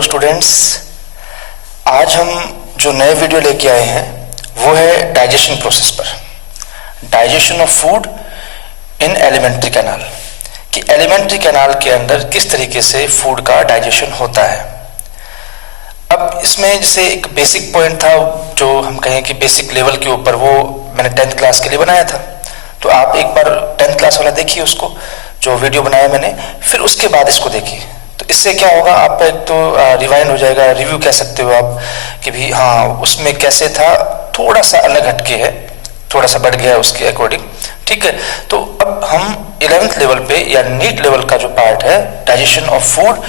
Hello students, आज हम जो नए वीडियो लेके आए हैं वो है डाइजेशन प्रोसेस पर। Digestion of food in alimentary canal, कि एलिमेंट्री कैनाल के अंदर किस तरीके से फूड का डाइजेशन होता है। अब इसमें जैसे एक बेसिक पॉइंट था जो हम कहें कि बेसिक लेवल के ऊपर, वो मैंने 10th क्लास के लिए बनाया था, तो आप एक बार 10th क्लास वाला देखिए उसको, जो वीडियो बनाया मैंने, फिर उसके बाद इसको देखिए। तो इससे क्या होगा, आपका एक तो रिवाइंड हो जाएगा, रिव्यू कह सकते हो आप कि भी हाँ उसमें कैसे था, थोड़ा सा अलग हटके है, थोड़ा सा बढ़ गया है उसके अकॉर्डिंग। ठीक है, तो अब हम 11th लेवल पे या नीट लेवल का जो पार्ट है डाइजेशन ऑफ फूड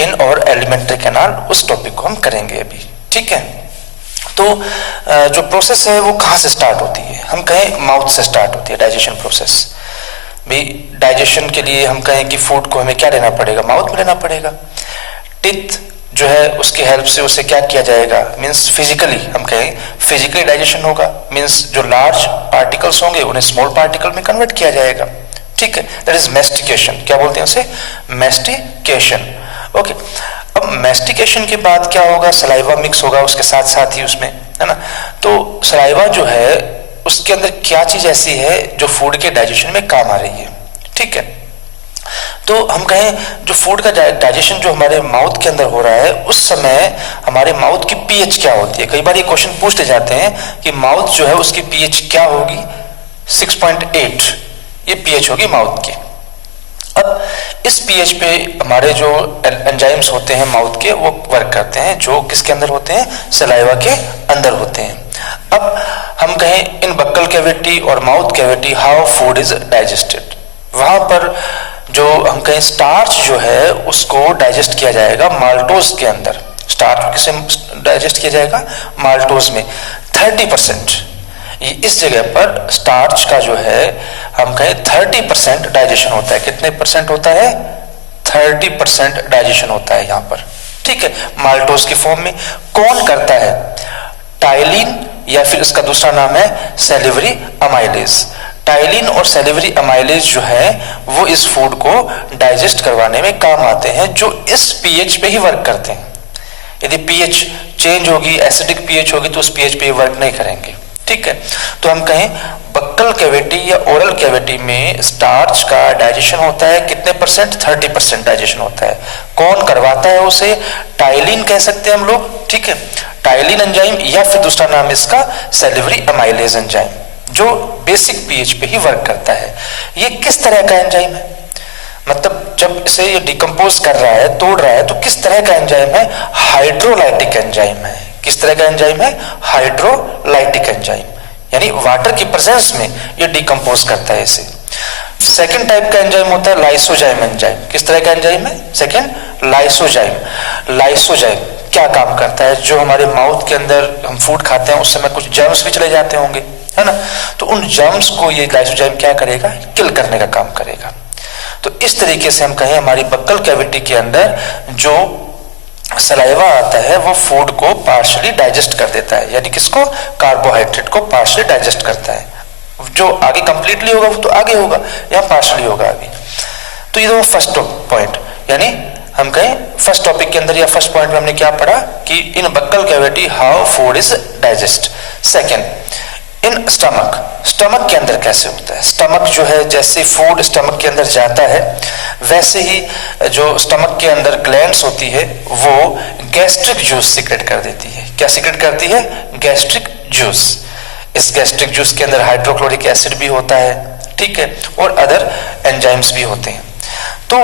इन और एलिमेंट्री कैनाल, उस टॉपिक को हम करेंगे अभी। ठीक है, तो जो प्रोसेस है वो कहाँ से स्टार्ट होती है, हम कहें माउथ से स्टार्ट होती है डाइजेशन प्रोसेस। भी डाइजेशन के लिए हम कहें कि फूड को हमें क्या लेना पड़ेगा, माउथ में लेना पड़ेगा। टिथ जो है उसकी हेल्प से उसे क्या किया जाएगा, मीन्स फिजिकली, हम कहें फिजिकली डाइजेशन होगा, मीन्स जो लार्ज पार्टिकल्स होंगे उन्हें स्मॉल पार्टिकल में कन्वर्ट किया जाएगा। ठीक है, दैट इज मैस्टिकेशन। क्या बोलते हैं उसे, मैस्टिकेशन। ओके, अब मैस्टिकेशन के बाद क्या होगा, सलाइवा मिक्स होगा उसके साथ साथ ही उसमें, है ना। तो सलाइवा जो है उसके अंदर क्या चीज ऐसी है जो फूड के डाइजेशन में काम आ रही है। ठीक है, तो हम कहें जो फूड का डाइजेशन जो हमारे माउथ के अंदर हो रहा है, उस समय हमारे माउथ की पीएच क्या होती है। कई बार ये क्वेश्चन पूछते जाते हैं कि माउथ जो है उसकी पीएच क्या होगी, 6.8 ये पीएच होगी माउथ की। अब इस पीएच पे हमारे जो एंजाइम्स होते हैं माउथ के, वो वर्क करते हैं, जो किसके अंदर होते हैं, सलाइवा के अंदर होते हैं। अब हम कहें इन बक्कल कैविटी और mouth cavity how food is digested, वहां पर जो हम कहें स्टार्च जो है उसको डाइजेस्ट किया जाएगा माल्टोज के अंदर। स्टार्च किसे डाइजेस्ट किया जाएगा, माल्टोज में 30%। इस जगह पर स्टार्च का जो है हम कहें 30% डाइजेशन होता है। कितने परसेंट होता है, 30% डाइजेशन होता है यहाँ पर। ठीक है, माल्टोज की फॉर्म में। कौन करता है, टाइलिन या फिर इसका दूसरा नाम है सैलिवरी अमाइलेज। टाइलिन और सैलिवरी अमाइलेज जो है वो इस फूड को डाइजेस्ट करवाने में काम आते हैं, जो इस पीएच पे ही वर्क करते हैं। यदि पीएच चेंज होगी, एसिडिक पीएच होगी, तो उस पीएच पे वर्क नहीं करेंगे। ठीक है, तो हम कहें बक्कल कैविटी या ओरल कैविटी में स्टार्च का डाइजेशन होता है कितने परसेंट, 30% डाइजेशन होता है। कौन करवाता है उसे, टाइलिन कह सकते हैं हम लोग। ठीक है, टाइलिन एंजाइम या फिर दूसरा नाम इसका सैलिवरी अमाइलेज एंजाइम, जो बेसिक पीएच पे ही वर्क करता है। ये किस तरह का एंजाइम है, मतलब जब इसे ये डिकम्पोज कर रहा है, तोड़ रहा है, तो किस तरह का एंजाइम है, हाइड्रोलाइटिक एंजाइम है। किस तरह का एंजाइम है, हाइड्रोलाइटिक एंजाइम, यानी वाटर की प्रेजेंस में ये डिकम्पोज करता है इसे। सेकेंड टाइप का एंजाइम होता है लाइसोजाइम एंजाइम। किस तरह का एंजाइम है, सेकेंड लाइसोजाइम। लाइसोजाइम क्या काम करता है, जो हमारे माउथ के अंदर हम फूड खाते हैं उस समय कुछ जर्म्स भी चले जाते होंगे, है ना, तो उन जर्म्स को ये लाइसोजाइम क्या करेगा, किल करने का काम करेगा। तो इस तरीके से हम कहें हमारी बक्कल कैविटी के अंदर जो सलाइवा आता है वो फूड को पार्शियली डाइजेस्ट कर देता है, यानी किसको, कार्बोहाइड्रेट को पार्शियली डाइजेस्ट करता है। जो आगे कंप्लीटली होगा वो तो आगे होगा, यहाँ पार्शियली होगा अभी। तो ये तो फर्स्ट पॉइंट, यानी हम कहें फर्स्ट टॉपिक के अंदर या फर्स्ट पॉइंट में हमने क्या पढ़ा कि in buccal cavity how food is digest. Second, in stomach, stomach के अंदर कैसे होता है। स्टमक जो है, जैसे फूड स्टमक के अंदर जाता है, वैसे ही जो स्टमक के अंदर ग्लैंड्स होती है वो गैस्ट्रिक जूस सीक्रेट कर देती है। क्या सीक्रेट करती है, गैस्ट्रिक जूस। इस गैस्ट्रिक जूस के अंदर हाइड्रोक्लोरिक एसिड भी होता है, ठीक है, और अदर एंजाइम्स भी होते हैं। तो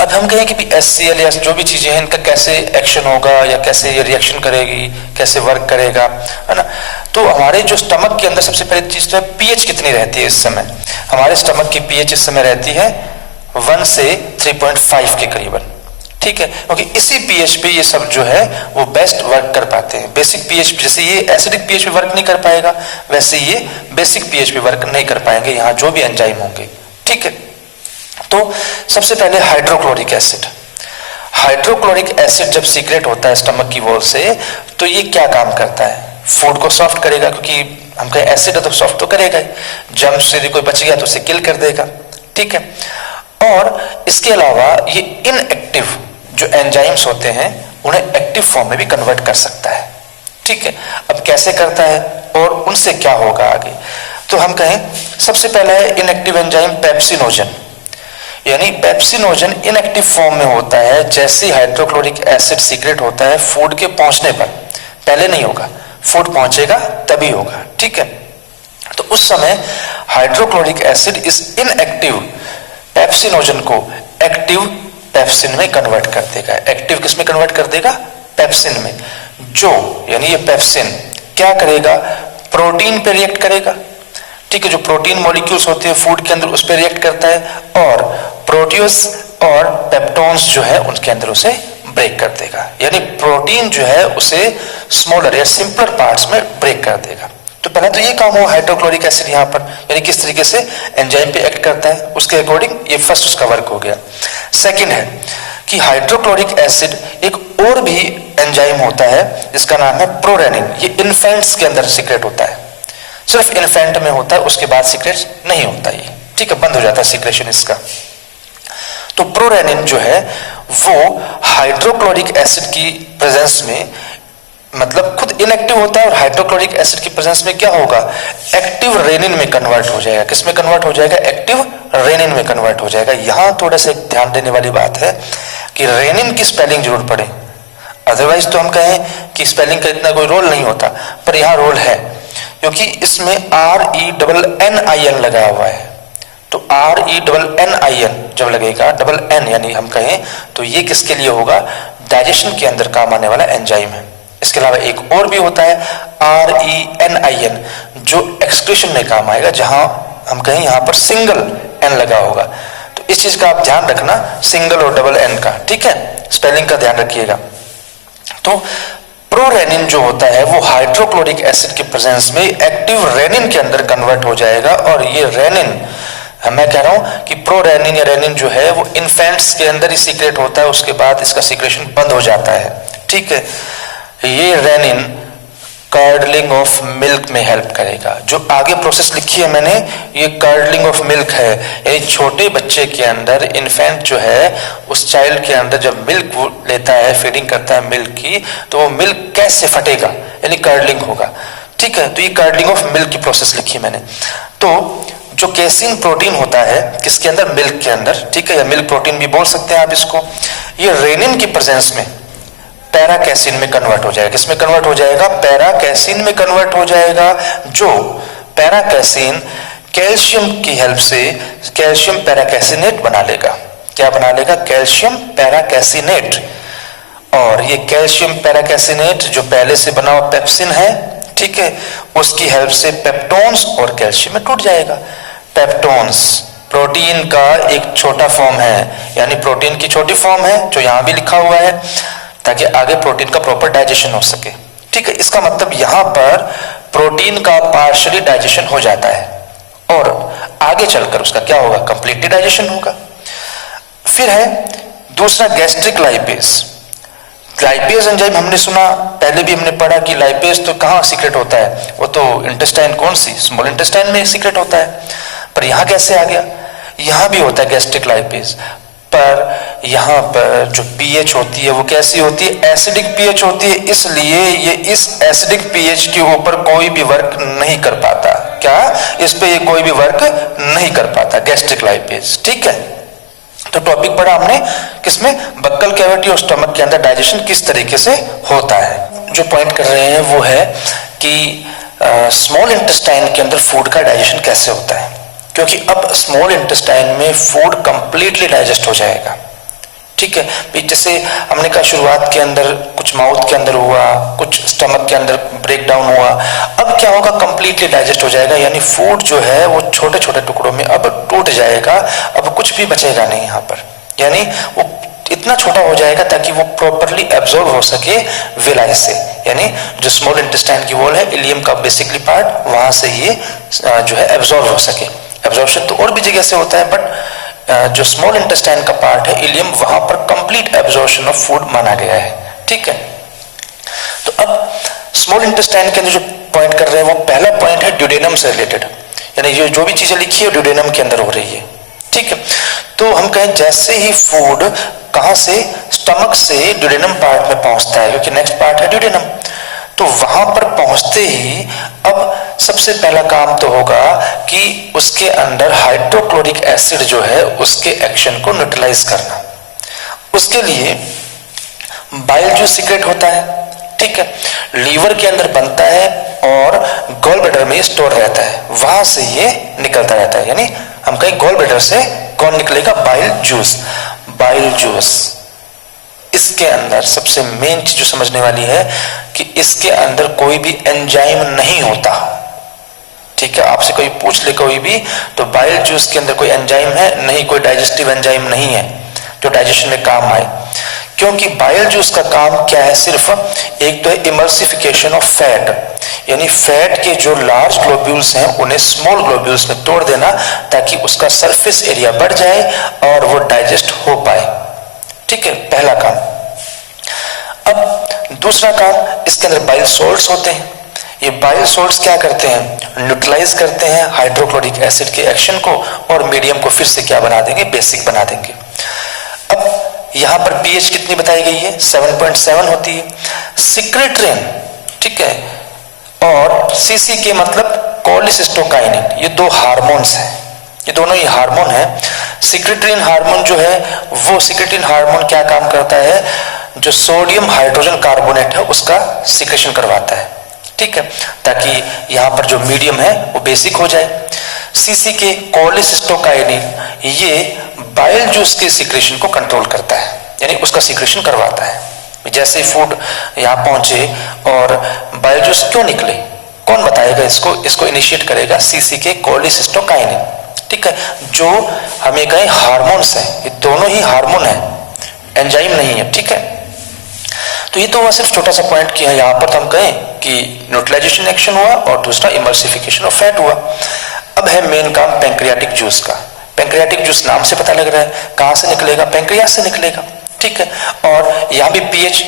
अब हम कहें कि HCl या जो भी चीजें हैं इनका कैसे एक्शन होगा या कैसे ये रिएक्शन करेगी, कैसे वर्क करेगा, है ना। तो हमारे जो स्टमक के अंदर सबसे पहली चीज है पीएच कितनी रहती है इस समय। हमारे स्टमक की पीएच इस समय रहती है 1 से 3.5 के करीबन। ठीक है, क्योंकि इसी पीएच पे ये सब जो है वो बेस्ट वर्क कर पाते हैं। बेसिक पीएच, जैसे ये एसिडिक पीएच पे वर्क नहीं कर पाएगा, वैसे ये बेसिक पीएच पे वर्क नहीं कर पाएंगे यहाँ जो भी एंजाइम होंगे। ठीक है, तो सबसे पहले हाइड्रोक्लोरिक एसिड। हाइड्रोक्लोरिक एसिड जब सीक्रेट होता है स्टमक की वॉल से, तो ये क्या काम करता है, फूड को सॉफ्ट करेगा, क्योंकि हम कहें एसिड है तो सॉफ्ट तो करेगा ही, जर्म्स से कोई बच गया तो उसे किल कर देगा। ठीक है, और इसके अलावा ये इनएक्टिव जो एंजाइम्स होते हैं उन्हें एक्टिव फॉर्म में भी कन्वर्ट कर सकता है। ठीक है, अब कैसे करता है और उनसे क्या होगा आगे, तो हम कहें सबसे पहला है इनएक्टिव एंजाइम पेप्सिनोजन। यानी पेप्सिनोजन इनएक्टिव फॉर्म में होता है जैसे हाइड्रोक्लोरिक एसिड सीक्रेट होता है फूड के पहुंचने पर, पहले नहीं होगा, फूड पहुंचेगा तभी होगा। ठीक है, तो उस समय हाइड्रोक्लोरिक एसिड इस इनएक्टिव पेप्सिनोजन को एक्टिव पेप्सिन में कन्वर्ट कर देगा। एक्टिव किस में कन्वर्ट कर देगा? पेप्सिन में। जो यानी ये पेप्सिन क्या करेगा? प्रोटीन पे रिएक्ट करेगा। ठीक है, जो प्रोटीन मॉलिक्यूल्स होते हैं फूड के अंदर उस पर रिएक्ट करता है और प्रोटियोस और पेप्टोन्स जो है उनके अंदर उसे ब्रेक कर देगा। यानी प्रोटीन जो है उसे स्मॉलर या सिंपलर पार्ट्स में ब्रेक कर देगा। तो पहले तो ये काम हुआ हाइड्रोक्लोरिक एसिड यहाँ पर, यानी किस तरीके से एंजाइम पे एक्ट करता है उसके अकॉर्डिंग ये फर्स्ट उसका वर्क हो गया। सेकंड है कि हाइड्रोक्लोरिक एसिड एक और भी एंजाइम होता है जिसका नाम है प्रोरेनिन। ये इन्फेंट्स के अंदर सीक्रेट होता है, सिर्फ इन्फेंट में होता है, उसके बाद सीक्रेट नहीं होता ये। ठीक है, बंद हो जाता है सीक्रेशन इसका। तो प्रोरेनिन जो है वो हाइड्रोक्लोरिक एसिड की प्रेजेंस में, मतलब खुद इनएक्टिव होता है और हाइड्रोक्लोरिक एसिड की प्रेजेंस में क्या होगा? एक्टिव रेनिन में कन्वर्ट हो जाएगा। किस में कन्वर्ट हो जाएगा? एक्टिव रेनिन में कन्वर्ट हो जाएगा। यहां थोड़ा सा ध्यान देने वाली बात है कि रेनिन की स्पेलिंग जरूर पढ़े, अदरवाइज तो हम कहें कि स्पेलिंग का इतना कोई रोल नहीं होता, पर यहां रोल है क्योंकि इसमें RENNIN लगा हुआ है। तो RENNIN जब लगेगा, डबल N यानी हम कहें तो ये किसके लिए होगा? डाइजेशन के अंदर काम आने वाला एंजाइम है। इसके अलावा एक और भी होता है RENIN जो एक्सक्रीशन में काम आएगा, जहां हम कहें यहां पर सिंगल N लगा होगा। तो इस चीज का आप ध्यान रखना, सिंगल और डबल N का। ठीक है, स्पेलिंग का ध्यान रखिएगा। तो प्रोरेनिन जो होता है वो हाइड्रोक्लोरिक एसिड के प्रेजेंस में एक्टिव रेनिन के अंदर कन्वर्ट हो जाएगा और ये रेनिन, मैं कह रहा हूं कि प्रोरेनिन या रेनिन जो है वो इन्फेंट्स के अंदर ही सीक्रेट होता है, उसके बाद इसका सीक्रेशन बंद हो जाता है। ठीक है, ये रेनिन कर्डलिंग ऑफ मिल्क में हेल्प करेगा। जो आगे प्रोसेस लिखी है मैंने, ये कर्डलिंग ऑफ मिल्क है, यानी छोटे बच्चे के अंदर, इन्फेंट जो है उस चाइल्ड के अंदर जब मिल्क लेता है, फीडिंग करता है मिल्क की, तो वो मिल्क कैसे फटेगा, यानी कर्डलिंग होगा। ठीक है, तो ये कर्डलिंग ऑफ मिल्क की प्रोसेस लिखी मैंने। तो जो केसिन प्रोटीन होता है किसके अंदर? मिल्क के अंदर। ठीक है, या मिल्क प्रोटीन भी बोल सकते हैं आप इसको। ये रेनिन की प्रेजेंस में पैराकैसिन में कन्वर्ट हो जाएगा। किसमें कन्वर्ट हो जाएगा? पैराकैसिन में कन्वर्ट हो जाएगा। जो पैराकैसिन कैल्शियम की हेल्प से कैल्शियम पैराकैसिनेट बना लेगा। क्या बना लेगा? कैल्शियम पैराकैसिनेट। और ये कैल्शियम पैराकैसिनेट जो पहले से बना हुआ पेप्सिन है, ठीक है, उसकी हेल्प से पेप्टोन्स और कैल्शियम में टूट जाएगा। पेप्टोन्स प्रोटीन का एक छोटा फॉर्म है, यानी प्रोटीन की छोटी फॉर्म है जो यहां भी लिखा हुआ है, ताकि आगे प्रोटीन का प्रॉपर डाइजेशन हो सके। ठीक है, इसका मतलब यहां पर प्रोटीन का पार्शियली डाइजेशन हो जाता है और आगे चलकर उसका क्या होगा? कंप्लीटली डाइजेशन होगा। फिर है दूसरा गैस्ट्रिक लाइपेज। लाइपेज एंजाइम हमने सुना, पहले भी हमने पढ़ा कि लाइपेज तो कहाँ सीक्रेट होता है? वो तो इंटेस्टाइन, कौन सी? स्मॉल इंटेस्टाइन में सीक्रेट होता है। पर यहां कैसे आ गया? यहां भी होता है गैस्ट्रिक लाइपेज, पर यहाँ पर जो पीएच होती है वो कैसी होती है? एसिडिक पीएच होती है, इसलिए ये इस एसिडिक पीएच के ऊपर कोई भी वर्क नहीं कर पाता। क्या? इस पे ये कोई भी वर्क नहीं कर पाता, गैस्ट्रिक लाइपेज। ठीक है, तो टॉपिक पढ़ा हमने किसमें? बक्कल कैविटी और स्टमक के अंदर डाइजेशन किस तरीके से होता है। जो पॉइंट कर रहे हैं वो है कि स्मॉल इंटेस्टाइन के अंदर फूड का डाइजेशन कैसे होता है, क्योंकि अब स्मॉल इंटेस्टाइन में फूड कंप्लीटली डाइजेस्ट हो जाएगा। ठीक है, जैसे हमने कहा शुरुआत के अंदर कुछ माउथ के अंदर हुआ, कुछ स्टमक के अंदर ब्रेक डाउन हुआ, अब क्या होगा? कंप्लीटली डाइजेस्ट हो जाएगा, यानी फूड जो है वो छोटे छोटे टुकड़ों में अब टूट जाएगा, अब कुछ भी बचेगा नहीं यहाँ पर, यानी वो इतना छोटा हो जाएगा ताकि वो प्रॉपरली एब्जॉर्ब हो सके विलाई से, यानी जो स्मॉल इंटेस्टाइन की वॉल है, इलियम का बेसिकली पार्ट, वहां से ये जो है एब्जॉर्ब हो सके। एब्जॉर्प्शन तो और भी जगह से होता है, बट जो स्मॉल इंटेस्टाइन का पार्ट है इलियम, वहां पर कंप्लीट एब्जॉर्प्शन ऑफ फूड माना गया है। ठीक है, तो अब स्मॉल इंटेस्टाइन के अंदर जो पॉइंट कर रहे हैं वो पहला पॉइंट है ड्यूडेनम से रिलेटेड, यानी ये जो भी चीजें लिखी है ड्यूडेनम के अंदर हो रही है। ठीक है। तो हम कहें जैसे ही फूड कहां से, स्टमक से ड्यूडेनम पार्ट में पहुंचता है, क्योंकि नेक्स्ट पार्ट है ड्यूडेनम, तो वहां पर पहुंचते ही अब सबसे पहला काम तो होगा कि उसके अंदर हाइड्रोक्लोरिक एसिड जो है उसके एक्शन को न्यूट्रलाइज करना। उसके लिए बाइल जूस सीक्रेट होता है, ठीक है, लीवर के अंदर बनता है और गॉल ब्लैडर में स्टोर रहता है, वहां से ये निकलता रहता है। यानी हम कहें गॉल ब्लैडर से कौन निकलेगा, बाइल जूस। बाइल जूस इसके अंदर सबसे मेन चीज जो समझने वाली है कि इसके अंदर कोई भी एंजाइम नहीं होता, ठीक है। आपसे कोई पूछ ले कोई भी, तो बाइल जूस के अंदर कोई एंजाइम है नहीं, कोई डाइजेस्टिव एंजाइम नहीं है जो डाइजेशन में काम आए, क्योंकि बाइल जूस का काम क्या है, सिर्फ एक तो है इमल्सिफिकेशन ऑफ फैट, यानी फैट के जो लार्ज ग्लोब्यूल्स हैं उन्हें स्मॉल ग्लोब्यूल्स में तोड़ देना ताकि उसका सरफेस एरिया बढ़ जाए और वो डाइजेस्ट हो पाए, ठीक है, पहला काम। अब दूसरा काम, इसके अंदर बाइल सोल्ट्स होते हैं। ये बाइल सोल्ट्स क्या करते हैं, न्यूट्रलाइज करते हैं हाइड्रोक्लोरिक एसिड के एक्शन को और मीडियम को फिर से क्या बना देंगे, बेसिक बना देंगे। अब यहां पर पीएच कितनी बताई गई है, 7.7 होती है। सिक्रेट्रिन, ठीक है, और सीसी के मतलब कोलिसिस्टोकाइनिन, ये दो हार्मोन्स हैं, ये दोनों ही हार्मोन है। सिक्रेट्रिन हार्मोन जो है वो सिक्रेट्रिन हार्मोन क्या काम करता है, जो सोडियम हाइड्रोजन कार्बोनेट है उसका सिक्रेशन करवाता है, ठीक है, ताकि यहां पर जो मीडियम है वो बेसिक हो जाए। सीसी के कोलिसिस्टोकाइनिन ये बाइल जूस के सिक्रेशन को कंट्रोल करता है, यानी उसका सिक्रेशन करवाता है। जैसे फूड यहाँ पहुंचे और बाइल जूस क्यों निकले, कौन बताएगा इसको, इसको इनिशिएट करेगा सीसी के कोलिसिस्टोकाइनिन, ठीक है, जो हमें कहें हार्मोन्स हैं, ये दोनों ही हार्मोन है, एंजाइम नहीं है, ठीक है। तो ये तो वह सिर्फ छोटा सा पॉइंट किया, यहाँ पर तो हम कहें कि न्यूट्रलाइजेशन एक्शन हुआ और दूसरा इमल्सिफिकेशन ऑफ फैट हुआ। अब है मेन काम पैंक्रियाटिक जूस का। पैंक्रियाटिक जूस नाम से पता लग रहा है कहां से निकलेगा, पैंक्रियास से निकलेगा, ठीक है, और यहां भी पीएच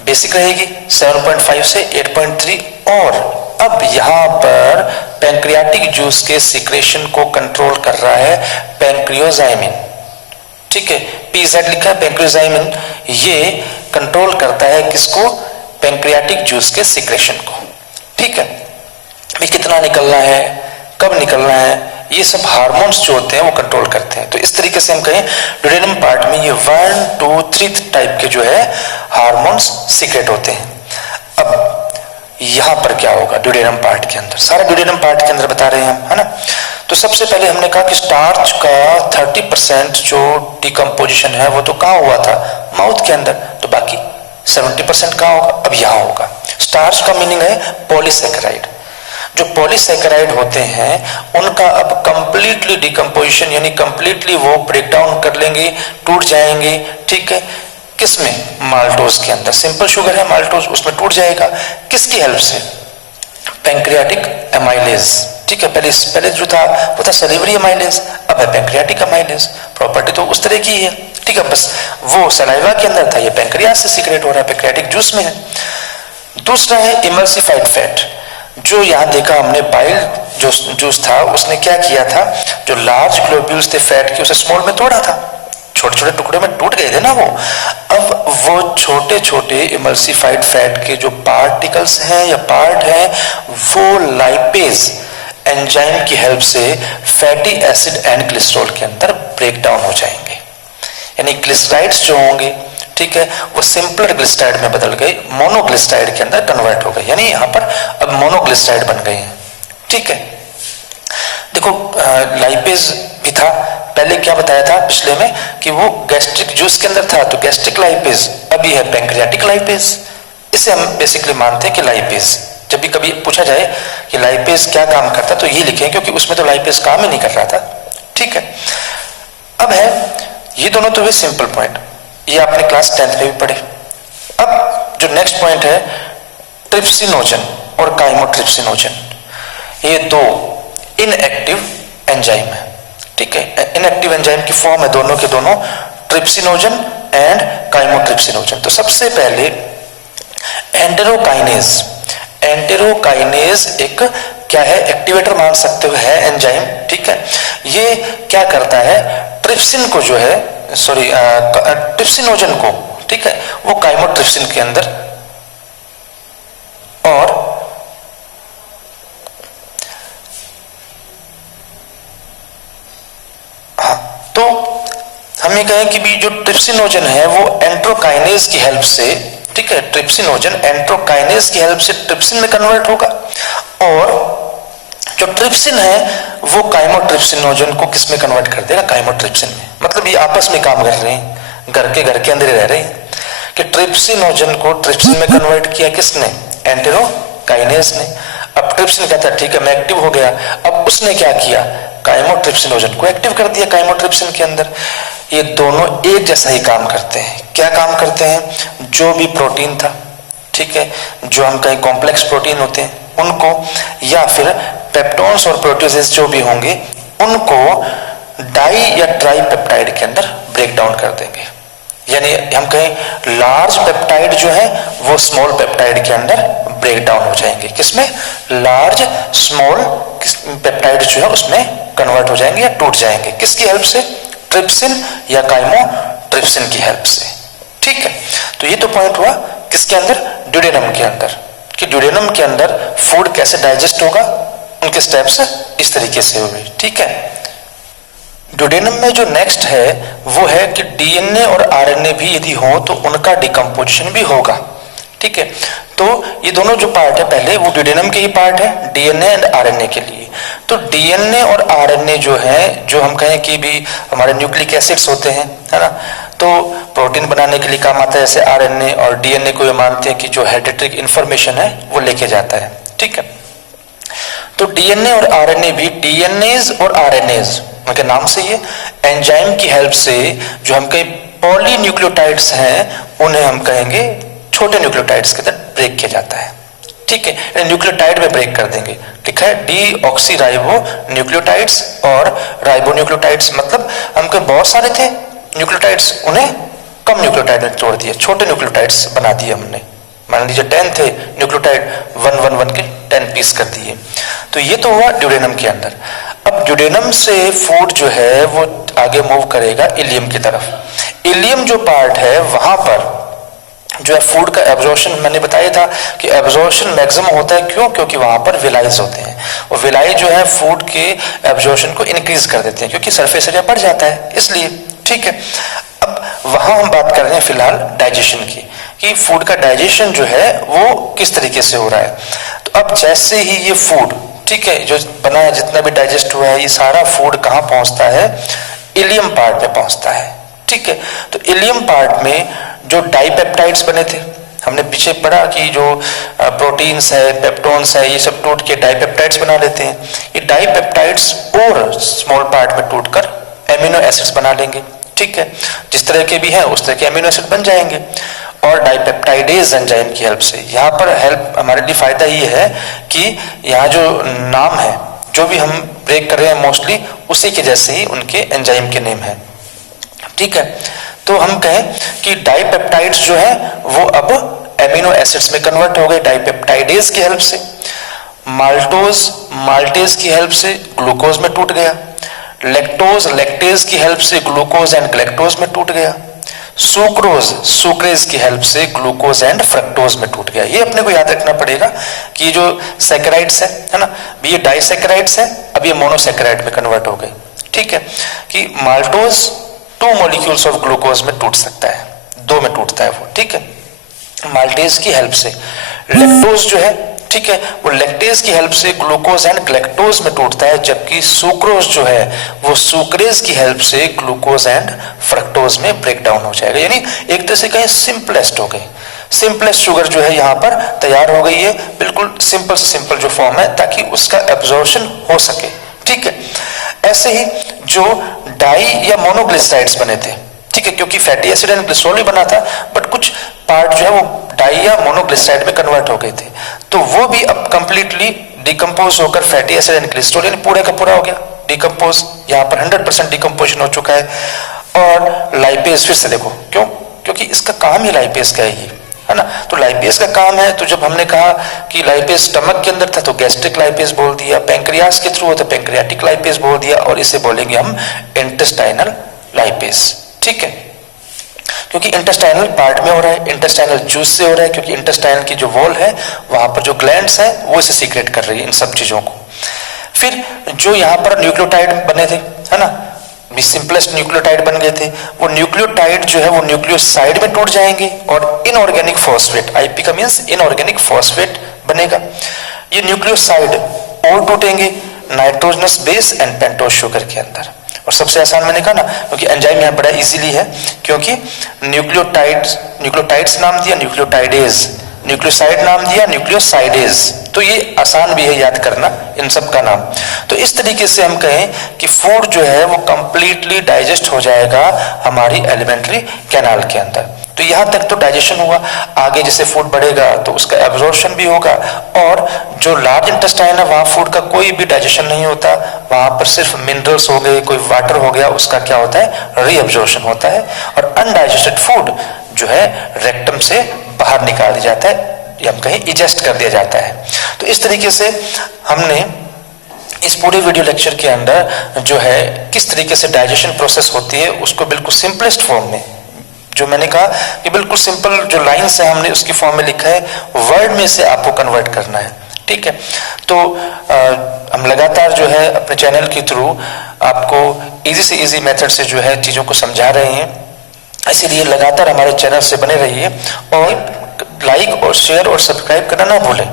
बेसिक रहेगी 7.5 से 8.3। और अब यहां पर पैंक्रियाटिक जूस के सिक्रेशन को कंट्रोल कर रहा है पैंक्रियोजाइमिन, ठीक है, पीजेड लिखा है, पैंक्रियोजाइमिन ये कंट्रोल करता है किसको, पैंक्रियाटिक जूस के सिक्रेशन को, ठीक है। भी कितना निकलना है, कब निकलना है, ये सब हार्मोन्स जो होते हैं वो कंट्रोल करते हैं। तो इस तरीके से हम कहें ड्यूडेनम पार्ट में ये 1, 2, 3 टाइप के जो है हार्मोन्स सीक्रेट होते हैं। अब यहां पर क्या होगा ड्यूडेनम पार्ट के अंदर, सारा ड्यूडेनम पार्ट के अंदर बता रहे हैं हम, है ना। तो सबसे पहले हमने कहा कि स्टार्च का 30% जो डिकम्पोजिशन है वो तो कहाँ हुआ था, माउथ के अंदर, तो बाकी 70% कहाँ होगा, अब यहां होगा। स्टार्च का मीनिंग है पॉलीसेकेराइड। जो पॉलीसेकेराइड होते हैं उनका अब कंप्लीटली डिकम्पोजिशन, यानी कंप्लीटली वो ब्रेक डाउन कर लेंगे, टूट जाएंगे, ठीक है, किसमें, माल्टोज के अंदर। सिंपल शुगर है माल्टोज, उसमें टूट जाएगा, किसकी हेल्प से, पैंक्रियाटिक एमाइलेज, ठीक है। पहले जो था वो था सैलिवरी एमाइलेज, अब है पैंक्रियाटिक एमाइलेज। प्रॉपर्टी तो उस तरह की है, ठीक है, बस वो सलाइवा के अंदर था, ये पैंक्रियास से सीक्रेट हो रहा है, पैंक्रियाटिक जूस में है। दूसरा है इमल्सिफाइड फैट, जो यहां देखा हमने बाइल जो जूस था उसने क्या किया था, जो लार्ज ग्लोब्यूल्स थे फैट के उसे स्मॉल में तोड़ा था, छोटे छोटे टुकड़े में टूट गए थे ना वो। अब वो छोटे छोटे इमल्सिफाइड फैट के जो पार्टिकल्स हैं या पार्ट हैं वो लाइपेज एंजाइम की हेल्प से फैटी एसिड एंड ग्लिसरॉल के अंदर ब्रेक डाउन हो जाएंगे, यानी ग्लिसराइड्स जो होंगे, ठीक है, वो सिंपलर ग्लिसराइड में बदल गए, मोनोग्लिसराइड के अंदर कन्वर्ट हो गए, यानी यहाँ पर अब मोनोग्लिसराइड बन गए हैं, ठीक है। देखो लाइपेज भी था, पहले क्या बताया था पिछले में कि वो गैस्ट्रिक जूस के अंदर था, तो गैस्ट्रिक लाइपेज, अभी है पैंक्रियाटिक लाइपेज। इसे हम बेसिकली मानते हैं कि लाइपेज, जब भी कभी पूछा जाए कि लाइपेज क्या काम करता तो ये लिखें, क्योंकि उसमें तो लाइपेज काम ही नहीं कर रहा था, ठीक है। अब है ये दोनों तो वे सिंपल पॉइंट, ये आपने क्लास 10th में भी पढ़े। अब जो नेक्स्ट पॉइंट है ट्रिप्सिनोजन और काइमोट्रिप्सिनोजन, ये दो इनएक्टिव एंजाइम है, ठीक है, इनएक्टिव एंजाइम की फॉर्म है दोनों के दोनों, ट्रिप्सिनोजन एंड काइमोट्रिप्सिनोजन। तो सबसे पहले एंडोकाइनेज, एंटेरोकाइनेज एक क्या है, एक्टिवेटर मान सकते हो, है एंजाइम, ठीक है। ये क्या करता है, ट्रिप्सिन को जो है, सॉरी ट्रिप्सिनोजन को, ठीक है, वो काइमोट्रिप्सिन के अंदर और हाँ, तो हम ये कहें कि भी जो ट्रिप्सिनोजन है वो एंट्रोकाइनेज की हेल्प से, ठीक है, ट्रिप्सिनोजन एंट्रोकाइनेज की हेल्प से ट्रिप्सिन में कन्वर्ट होगा और जो ट्रिप्सिन है वो काइमोट्रिप्सिनोजन को किस में कन्वर्ट कर देगा, काइमोट्रिप्सिन में। मतलब ये आपस में काम कर रहे हैं, घर के अंदर रह रहे हैं कि ट्रिप्सिनोजन को ट्रिप्सिन में कन्वर्ट किया किसने, एंटेरोकाइनेज ने। अब ट्रिप्सिन कहता है ठीक है मैं एक्टिव हो गया, अब उसने क्या किया, काइमोट्रिप्सिनोजन को एक्टिव कर दिया काइमोट्रिप्सिन के अंदर। ये दोनों एक जैसा ही काम करते हैं। क्या काम करते हैं, जो भी प्रोटीन था, ठीक है, जो हम कहीं कॉम्प्लेक्स प्रोटीन होते हैं उनको, या फिर पेप्टोन्स और प्रोटीजेस जो भी होंगे उनको डाई या ट्राई पेप्टाइड के अंदर ब्रेक डाउन कर देंगे। यानी हम कहें लार्ज पेप्टाइड जो है वो स्मॉल पेप्टाइड के अंदर ब्रेक डाउन हो जाएंगे। किसमें, लार्ज स्मॉल पेप्टाइड जो है उसमें कन्वर्ट हो जाएंगे या टूट जाएंगे। किसकी हेल्प से, ट्रिप्सिन या काइमोट्रिप्सिन की हेल्प से, ठीक है। तो ये तो पॉइंट हुआ किसके अंदर, ड्यूडेनम के अंदर, कि ड्यूडेनम के अंदर फूड कैसे डाइजेस्ट होगा, उनके स्टेप्स इस तरीके से हुए, ठीक है। ड्यूडेनम में जो नेक्स्ट है वो है कि डीएनए और आरएनए भी यदि हो तो उनका डिकम्पोजिशन भी होगा, ठीक है। तो ये दोनों जो पार्ट है पहले वो ड्यूडेनम के ही पार्ट है, डीएनए एंड आरएनए के लिए। तो डीएनए और आरएनए जो है, जो हम कहें कि भी हमारे न्यूक्लिक एसिड्स होते हैं, है ना, तो प्रोटीन बनाने के लिए काम आता है। जैसे आरएनए और डीएनए को ये मानते हैं कि जो हेरिडिटरी इंफॉर्मेशन है वो लेके जाता है, ठीक है। तो डीएनए और आरएनए भी, डीएनएज और आरएनएज उनके नाम से ये एंजाइम की हेल्प से जो हम कहें पॉलीन्यूक्लियोटाइड्स हैं उन्हें हम कहेंगे छोटे न्यूक्लियोटाइड्स के अंदर ब्रेक किया जाता है, ठीक है। न्यूक्लियोटाइड में ब्रेक कर देंगे, ठीक है, डीऑक्सी राइबो न्यूक्लियोटाइड्स और राइबो न्यूक्लियोटाइड्स। मतलब हमके बहुत सारे थे न्यूक्लियोटाइड्स, उन्हें कम न्यूक्लियोटाइड में तोड़ दिया, छोटे न्यूक्लियोटाइड्स बना दिए हमने। मान लीजिए 10 थे न्यूक्लियोटाइड, 1 के 10 पीस कर दिए। तो ये तो हुआ ड्यूडेनम के अंदर। अब ड्यूडेनम से फूड जो है वो आगे मूव करेगा इलियम की तरफ। इलियम जो पार्ट है वहां पर जो है फूड का एब्जॉर्प्शन, मैंने बताया था कि एब्जॉर्प्शन मैक्सिमम होता है, क्यों, क्योंकि वहां पर विलाइज होते हैं और विलाई जो है फूड के एब्जॉर्प्शन को इंक्रीज कर देते हैं क्योंकि सरफेस एरिया बढ़ जाता है, इसलिए, ठीक है। अब वहां हम बात कर रहे हैं फिलहाल डाइजेशन की, कि फूड का डाइजेशन जो है वो किस तरीके से हो रहा है। तो अब जैसे ही ये फूड, ठीक है, जो बना है, जितना भी डाइजेस्ट हुआ है, ये सारा फूड कहाँ पहुंचता है, इलियम पार्ट में पहुंचता है, ठीक है। तो इलियम पार्ट में जो डाइपेप्टाइड्स बने थे, हमने पीछे पढ़ा कि जो प्रोटीन्स है, पेप्टोन्स है, ये सब टूट के डाइपेप्टाइड्स बना लेते हैं। ये डाइपेप्टाइड्स और स्मॉल पार्ट में टूटकर एमिनो एसिड्स बना लेंगे, ठीक है। जिस तरह के भी हैं उस तरह के एमिनो एसिड बन जाएंगे और डाइपेप्टाइडेज एंजाइम की हेल्प से। यहाँ पर हेल्प हमारे लिए फायदा ये है कि यहाँ जो नाम है, जो भी हम ब्रेक कर रहे हैं मोस्टली उसी के जैसे ही उनके एंजाइम के नेम है, ठीक है। तो हम कहें कि डाइपेप्टाइड्स जो है वो अब एमिनो एसिड्स में कन्वर्ट हो गए डाइपेप्टाइडेज की हेल्प से। माल्टोज माल्टेज की हेल्प से ग्लूकोज में टूट गया। लैक्टोज लैक्टेज की हेल्प से ग्लूकोज एंड ग्लैक्टोज में टूट गया। सुक्रोज सुक्रेज की हेल्प से ग्लूकोज एंड फ्रक्टोज में टूट गया। ये अपने को याद रखना पड़ेगा कि ये जो सैकेराइड्स है ना, ये डाइसैकेराइड्स है, अब ये मोनोसैकेराइड में कन्वर्ट हो गए, ठीक है। कि माल्टोज 2 मॉलिक्यूल्स ऑफ ग्लूकोज में टूट सकता है, 2 में टूटता है वो, ठीक है, माल्टेज की हेल्प से। लैक्टोज जो है, ठीक है, वो लैक्टेज की हेल्प से ग्लूकोज एंड ग्लैक्टोज में टूटता है, जबकि सुक्रोज जो है वो सुक्रेज की हेल्प से ग्लूकोज एंड फ्रक्टोज में ब्रेक डाउन हो जाएगा। यानी एक तरह से कहें सिंपलेस्ट हो गई, सिंपलेस्ट शुगर जो है यहाँ पर तैयार हो गई है, बिल्कुल सिंपल से सिंपल जो फॉर्म है ताकि उसका एब्जॉर्प्शन हो सके, ठीक है। ऐसे ही जो डाई या मोनोग्लिसराइड्स बने थे, ठीक है, क्योंकि फैटी एसिड एंड ग्लिसरॉल ही बना था, बट कुछ पार्ट जो है वो डाई या मोनोग्लिसराइड में कन्वर्ट हो गए थे, तो वो भी अब कंप्लीटली डिकम्पोज होकर फैटी एसिड एंड ग्लिसरॉल यानी पूरे का पूरा हो गया डिकम्पोज। यहाँ पर 100% डिकम्पोजिशन हो चुका है। और लाइपेज फिर से देखो, क्यों, क्योंकि इसका काम ही लाइपेज का है, है ना। तो लाइपेज का काम है, तो जब हमने कहा कि लाइपेज स्टमक के अंदर था तो गैस्ट्रिक लाइपेज बोल दिया, पैंक्रियास के थ्रू होता पैंक्रियाटिक लाइपेज बोल दिया, और इसे बोलेंगे हम इंटेस्टाइनल लाइपेज। ठीक है, क्योंकि इंटेस्टाइनल पार्ट में हो रहा है, इंटेस्टाइनल जूस से हो रहा है, क्योंकि इंटेस्टाइनल की जो वॉल है वहां पर जो ग्लैंड्स है वो इसे सीक्रेट कर रही है इन सब चीजों को। फिर जो यहाँ पर न्यूक्लियोटाइड बने थे, है ना, सिंपलेस्ट न्यूक्लियोटाइड बन गए थे, वो न्यूक्लियोटाइड जो है वो न्यूक्लियोसाइड में टूट जाएंगे और इनऑर्गेनिक फॉस्फेट, आईपी का मींस इनऑर्गेनिक फॉस्फेट बनेगा। ये न्यूक्लियोसाइड और टूटेंगे nitrogenous base and pentose sugar के अंदर। और सबसे आसान मैंने कहा ना, क्योंकि एंजाइम यहाँ बड़ा इजीली है, क्योंकि न्यूक्लियोटाइड्स नाम दिया न्यूक्लियोटाइडेज, न्यूक्लियोसाइड नाम दिया न्यूक्लियोसाइडेज, तो ये आसान भी है याद करना इन सब का नाम। तो इस तरीके से हम कहें कि फूड जो है वो कंप्लीटली डाइजेस्ट हो जाएगा हमारी एलिमेंट्री कैनाल के अंदर। तो यहां तक तो डाइजेशन हुआ, आगे जैसे फूड बढ़ेगा तो उसका एब्जॉर्प्शन भी होगा, और जो लार्ज इंटेस्टाइन है वहां फूड का कोई भी डाइजेशन नहीं होता, वहां पर सिर्फ मिनरल्स हो गए, कोई वाटर हो गया, उसका क्या होता है, रीअब्जॉर्प्शन होता है, और अनडाइजेस्टेड फूड जो है रेक्टम से बाहर निकाल दिया जाता है, या हम कहें इजेस्ट कर दिया जाता है। तो इस तरीके से हमने इस पूरे वीडियो लेक्चर के अंदर जो है किस तरीके से डाइजेशन प्रोसेस होती है उसको बिल्कुल सिंपलेस्ट फॉर्म में, जो मैंने कहा कि बिल्कुल सिंपल जो लाइन्स है हमने उसकी फॉर्म में लिखा है, वर्ड में से आपको कन्वर्ट करना है। ठीक है, तो हम लगातार जो है अपने चैनल के थ्रू आपको इजी से इजी मेथड से जो है चीजों को समझा रहे हैं, इसीलिए लगातार हमारे चैनल से बने रहिए और लाइक और शेयर और सब्सक्राइब करना ना भूलें,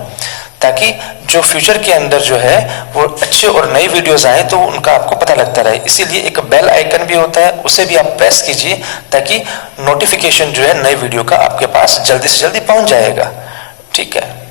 ताकि जो फ्यूचर के अंदर जो है वो अच्छे और नई वीडियोस आए तो उनका आपको पता लगता रहे। इसीलिए एक बेल आइकन भी होता है, उसे भी आप प्रेस कीजिए ताकि नोटिफिकेशन जो है नए वीडियो का आपके पास जल्दी से जल्दी पहुंच जाएगा। ठीक है।